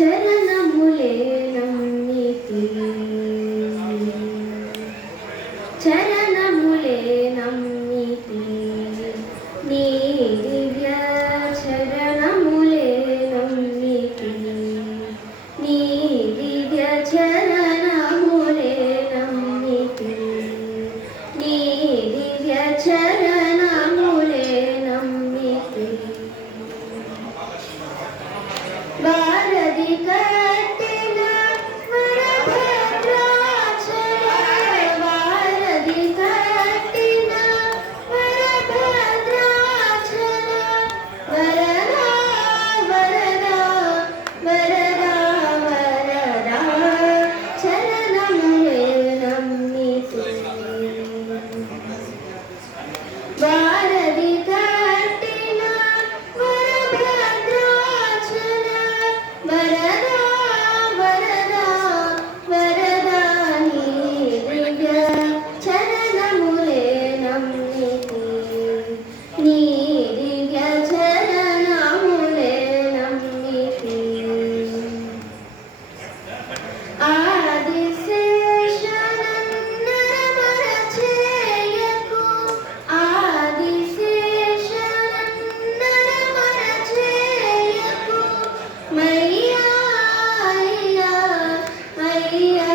చరణములే నమ్మితి చరణములే నమ్మితి నీ దివ్య చరణములే నమ్మితి నీ దివ్య చరణములే నమ్మితి నీ దివ్య చరణములే నమ్మితి భారతి కట్టిన వరభద్రాచల భారతి కట్టిన వరభద్రాచల వరదా వరదా వరదా వరదా చరణములే నమ్మితి భారతి కట్టిన వరభద్రాచల వరదా వరదా వరదా నీ దివ్య చరణములే నమ్మితి నీ దివ్య చరణములే నమ్మితి ఆదిశేషనన్నరమరచేయకు ఆదిశేషనన్నరమరచేయకు మయ్యా అయ్యా అయ్యా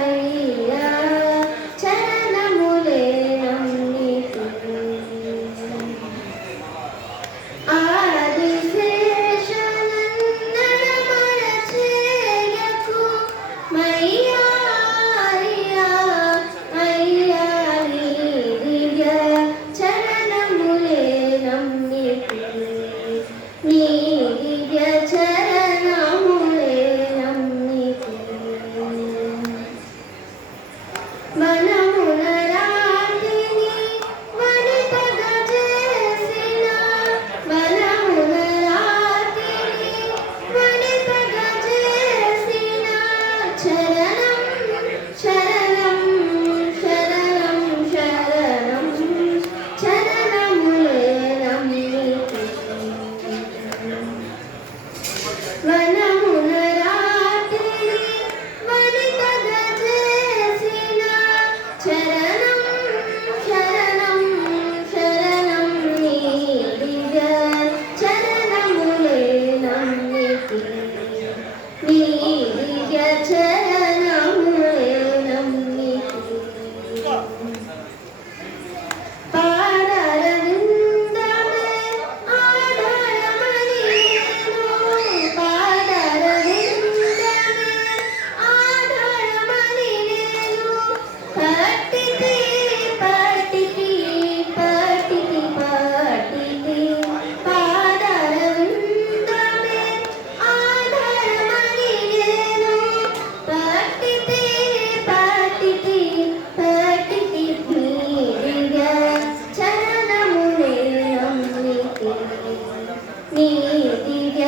అయ్యా చరణములే నమ్మితి ఆదిశేషనన్నరమరచేయకు మయ్యా అయ్యా అయ్యా నీ దివ్య చరణములే నమ్మితి నీ దివ్య చరణములే నమ్మితి వనమున రాతిని వనితగా చేసిన వనమున రాతిని వనితగా చేసిన చరణం శరణం శరణం శరణం చరణములే నమ్మితి వనమున రాతిని వనితగా చేసిన చరణం శరణం శరణం నీ దివ్య చరణములే నమ్మితి నీ దివ్య చరణములే నమ్మితి పాదరవిందమే ఆధారమని నేను పాదరవిందమే ఆధారమని నేను పట్టితి పట్టితి పట్టితి పట్టితి పాదరవిందమే ఆధారమని నేను పట్టితి పట్టితి పట్టితి నీ దివ్య చరణములే నమ్మితి నీ దివ్య